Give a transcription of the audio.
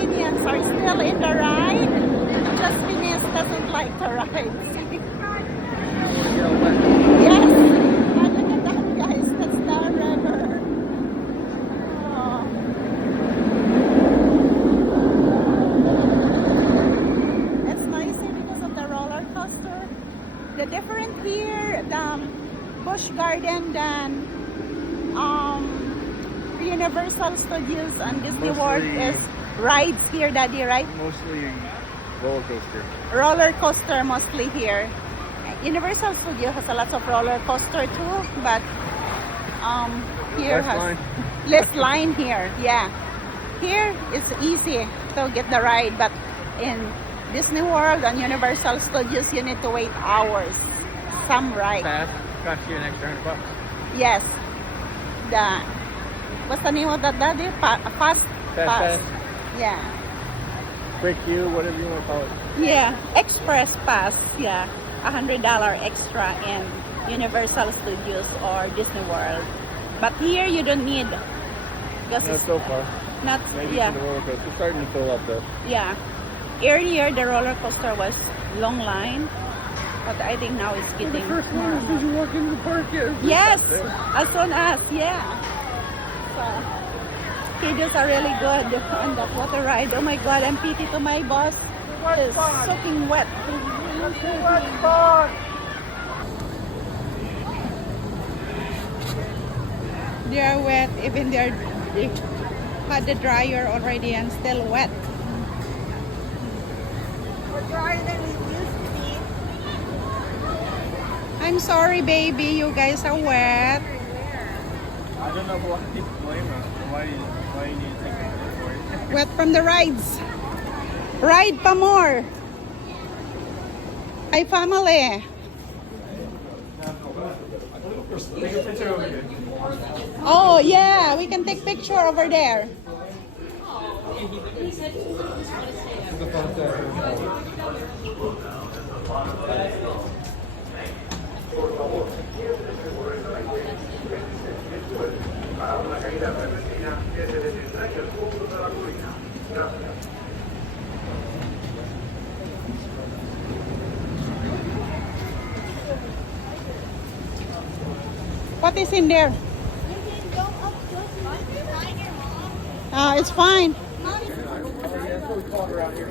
Justinians are still in the ride. Justinians doesn't like the ride. Yes. And look at that, guys. That's the river. Oh. It's nice because of the roller coaster. The different here, the Busch Garden than the Universal Studios and Disney World is rides here, Daddy, right? Mostly roller coaster. Roller coaster mostly here. Universal Studio has a lot of roller coaster too, but here has less line here. Yeah, here it's easy to get the ride, but in Disney World and Universal Studios you need to wait hours. Some rides. Cost you an extra $100. Yes. What's the name of that, Daddy? Fast. Yeah. Quick queue, whatever you want to call it. Yeah. Express pass. Yeah. $100 extra in Universal Studios or Disney World. But here you don't need. Because Not so far. Not. Maybe Yeah. the roller coaster. It's starting to fill up though. Yeah. Earlier the roller coaster was long line, but I think now it's getting. Did you walk into the park yet? Yes, as soon as, yeah. So, kids are really good on that water ride. Oh my God, I'm pity to my boss. It's soaking wet. They are wet, even they had the dryer already and still wet. Drier than it used to be. I'm sorry, baby, you guys are wet. I don't know why you need to take it for it. Wet from the rides. Ride pa more. Hi, family. Take a picture over here. Oh, yeah, we can take picture over there. What is in there? It's fine. That's what we call it around here.